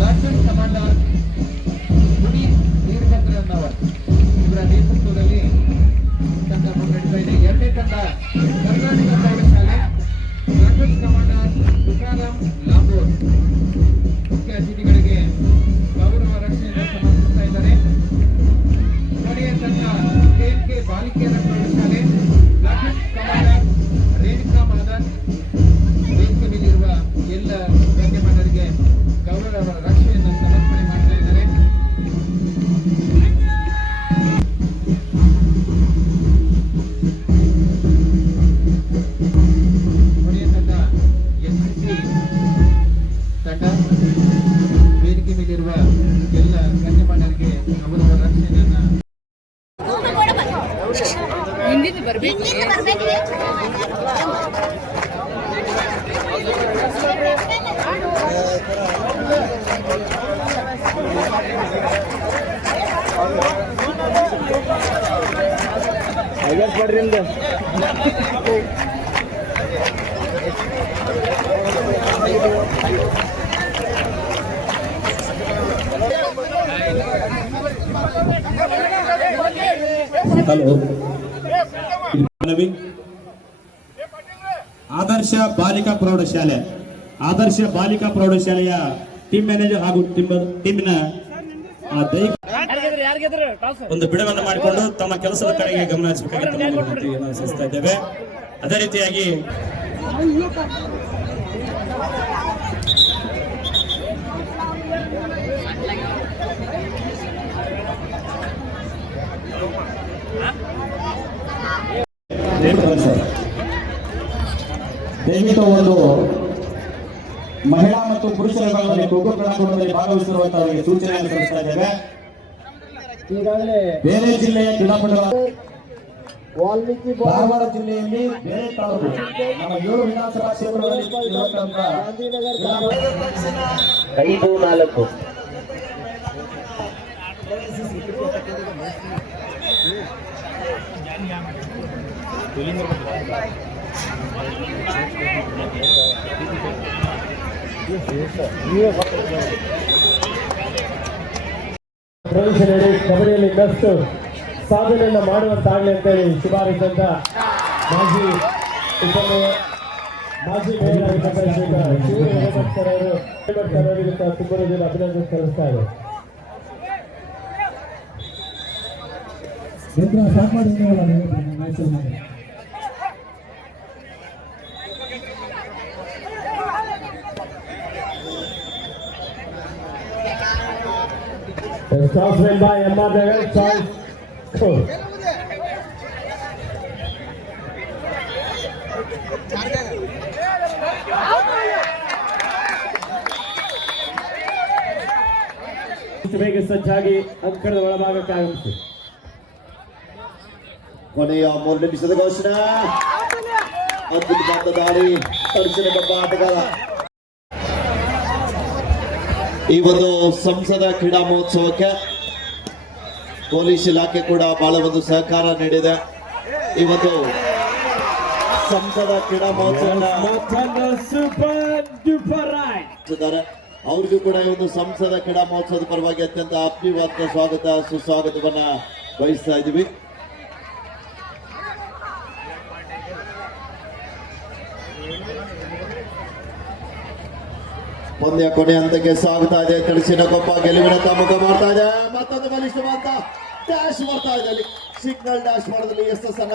Lieutenant commander ಗುಡಿ ವೀರಭದ್ರನ್ನವರ್ ಇವರ ನೇತೃತ್ವದಲ್ಲಿ ತಂಡ ಮುನ್ನಡೆತಾ ಇದೆ. ಎರಡನೇ ತಂಡ ಕರ್ನಾಟಕ ಪ್ರೌಢಶಾಲೆ ಲೆಫ್ಟಿನೆಂಟ್ ಕಮಾಂಡರ್ ತುಕಾರಾಮ್ ಲಾಂಬೋರ್ ಮುಖ್ಯ ಅತಿಥಿಗಳಿಗೆ ಗೌರವ ರಕ್ಷಣೆಯನ್ನು ಸಮರ್ಪಿಸ್ತಾ ಇದ್ದಾರೆ. ಕೊನೆಯ ತಂಡ ಕೆಎಂಕೆ ಬಾಲಿಕೆಯರ ಪ್ರೌಢಶಾಲೆ ಲೆಫ್ಟಿನೆಂಟ್ ಕಮಾಂಡರ್ ರೇಣುಕಾ ಮಹದಾನ್ ವೇದಿಕೆ ಮೇಲಿರುವ ಎಲ್ಲ ಗಣ್ಯಮಾನ್ಯರಿಗೆ ಗೌರವ ರಕ್ಷೆಯನ್ನು ಸಮರ್ಪಣೆ ಮಾಡ್ತಾ ಇದ್ದಾರೆ. ಕೊನೆಯ ತಂಡ ಎನ್ಸಿಸಿ ತಂಡ ವೇದಿಕೆ ಮೇಲಿರುವ ಎಲ್ಲ ಗಣ್ಯಮಾನ್ಯರಿಗೆ ಗೌರವ ರಕ್ಷೆಯನ್ನು ಹಲೋ, ಆದರ್ಶ ಬಾಲಿಕಾ ಪ್ರೌಢಶಾಲೆ ಪ್ರೌಢಶಾಲೆಯ ಟೀಮ್ ಮ್ಯಾನೇಜರ್ ಹಾಗೂ ಟೀಮಿನ ಒಂದು ಬಿಡುವನ್ನು ಮಾಡಿಕೊಂಡು ತಮ್ಮ ಕೆಲಸದ ಕಡೆಗೆ ಗಮನ ಹರಿಸಬೇಕಾಗಿ ಇದ್ದೇವೆ. ಅದೇ ರೀತಿಯಾಗಿ ದಯವಿಟ್ಟು ಒಂದು ಮಹಿಳಾ ಮತ್ತು ಪುರುಷರ ವಿಭಾಗದಲ್ಲಿ ಖೋ ಖೋ ಕ್ರೀಡಾಕೂಟದಲ್ಲಿ ಭಾಗವಹಿಸಿರುವಂತಹ ಸೂಚನೆಯನ್ನು ಸಲ್ಲಿಸ್ತಾ ಇದ್ದೇವೆ. ಈಗಾಗಲೇ ಬೇರೆ ಜಿಲ್ಲೆಯ ಕ್ರೀಡಾಪಟುಗಳು ಧಾರವಾಡ ಜಿಲ್ಲೆಯಲ್ಲಿ ಬೇರೆ ತಾಲೂಕು ನಮ್ಮ 7 ವಿಧಾನಸಭಾ ಕ್ಷೇತ್ರಗಳಲ್ಲಿ 5-4 ಪ್ರವೇಶ ನೀಡಿ ಕಬಡ್ಡಿಯಲ್ಲಿ ಬೆಸ್ಟ್ ಸಾಧನೆಯನ್ನು ಮಾಡುವಂತಾಗಲಿ ಅಂತೇಳಿ ಶುಭಾರೈಸಿದಂತ ಮಾಜಿ ಮೇಯರ್ ತುಂಬ ಅಭಿನಂದನೆ ಸಲ್ಲಿಸ್ತಾ ಇದೆ. Toss win by Emma Degar, choice. ಬೇಗ ಸಜ್ಜಾಗಿ ಅಂಕಣದ ಒಳಭಾಗಕ್ಕೆ ಆಗಮಿಸಿ. ಕೊನೆಯ 3 ನಿಮಿಷದ ಘೋಷಣೆ. ಅದ್ಭುತವಾದ ದಾಳಿ ತರಿಸಿದ ಆಟಗಾರ. ಈ ಒಂದು ಸಂಸದ ಕ್ರೀಡಾ ಮಹೋತ್ಸವಕ್ಕೆ ಪೊಲೀಸ್ ಇಲಾಖೆ ಕೂಡ ಬಹಳ ಒಂದು ಸಹಕಾರ ನೀಡಿದೆ. ಈ ಒಂದು ಸಂಸದ ಕ್ರೀಡಾ ಮಹೋತ್ಸವ ಅವ್ರಿಗೂ ಕೂಡ ಈ ಒಂದು ಸಂಸದ ಕ್ರೀಡಾ ಮಹೋತ್ಸವದ ಪರವಾಗಿ ಅತ್ಯಂತ ಆತ್ಮೀಯವಾದ ಸ್ವಾಗತ ಸುಸ್ವಾಗತವನ್ನ ವಹಿಸ್ತಾ ಇದ್ದೀವಿ. ಪಂದ್ಯ ಕೊನೆ ಹಂತಕ್ಕೆ ಸಾಗುತ್ತಾ ಇದೆ. ತಳಸಿನ ಕೊಪ್ಪ ಗೆಲುವಿನ ಮುಖ ಮಾಡ್ತಾ ಇದೆ. ಮತ್ತೊಂದು ಬಲಿಷ್ಠವಾದ ಡ್ಯಾಶ್ ಮಾಡ್ತಾ ಇದೆ. ಸಿಗ್ನಲ್ ಡ್ಯಾಶ್ ಮಾಡೋದ್ರಲ್ಲಿ SS ಅನ್ನ